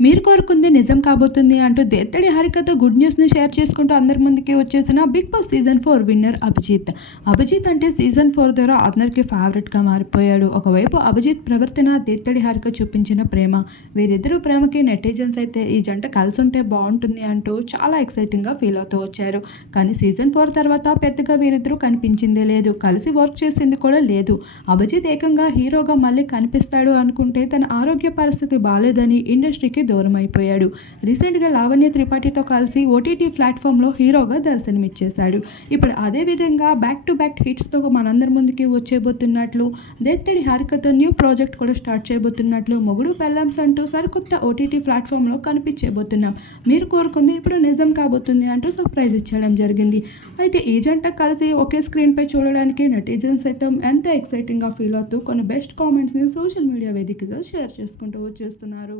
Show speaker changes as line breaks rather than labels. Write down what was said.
మీరు కోరుకుంది నిజం కాబోతుంది అంటూ దేత్తడి హరికతో గుడ్ న్యూస్ని షేర్ చేసుకుంటూ అందరి ముందుకి వచ్చేసిన bigg boss season four winner Abhijit. Abhijit అంటే సీజన్ ఫోర్ ద్వారా అందరికీ ఫేవరెట్గా మారిపోయాడు. ఒకవైపు అభిజిత్ ప్రవర్తన దేత్తడి హారిక చూపించిన ప్రేమ. వీరిద్దరూ ప్రేమకి నెటిజన్స్ అయితే ఈ జంట కలిసి ఉంటే బాగుంటుంది అంటూ చాలా ఎక్సైటింగ్గా ఫీల్ అవుతూ వచ్చారు. కానీ సీజన్ ఫోర్ తర్వాత పెద్దగా వీరిద్దరూ కనిపించిందే లేదు. కలిసి వర్క్ చేసింది కూడా లేదు. అభిజిత్ ఏకంగా హీరోగా మళ్ళీ కనిపిస్తాడు అనుకుంటే తన ఆరోగ్య పరిస్థితి బాగాలేదని ఇండస్ట్రీకి దూరం అయిపోయాడు రీసెంట్గా లావణ్య త్రిపాఠితో కలిసి ఓటీటీ ప్లాట్ఫామ్లో హీరోగా దర్శనమిచ్చేశాడు. ఇప్పుడు అదే విధంగా బ్యాక్ టు బ్యాక్ హిట్స్తో మనందరి ముందుకి వచ్చేబోతున్నట్లు దేత్తడి హారికతో న్యూ ప్రాజెక్ట్ కూడా స్టార్ట్ చేయబోతున్నట్లు మొగుడు పెళ్ళాంస్ అంటూ సరికొత్త ఓటీటీ ప్లాట్ఫామ్లో కనిపించేబోతున్నాం. మీరు కోరుకుంది ఇప్పుడు నిజం కాబోతుంది అంటూ సర్ప్రైజ్ ఇచ్చేయడం జరిగింది. అయితే ఈ జంట కలిసి ఒకే స్క్రీన్పై చూడడానికి నెటిజన్స్ సైతం ఎంత ఎక్సైటింగ్గా ఫీల్ అవుతూ కొన్ని బెస్ట్ కామెంట్స్ని సోషల్ మీడియా వేదికగా షేర్ చేసుకుంటూ వచ్చేస్తున్నారు.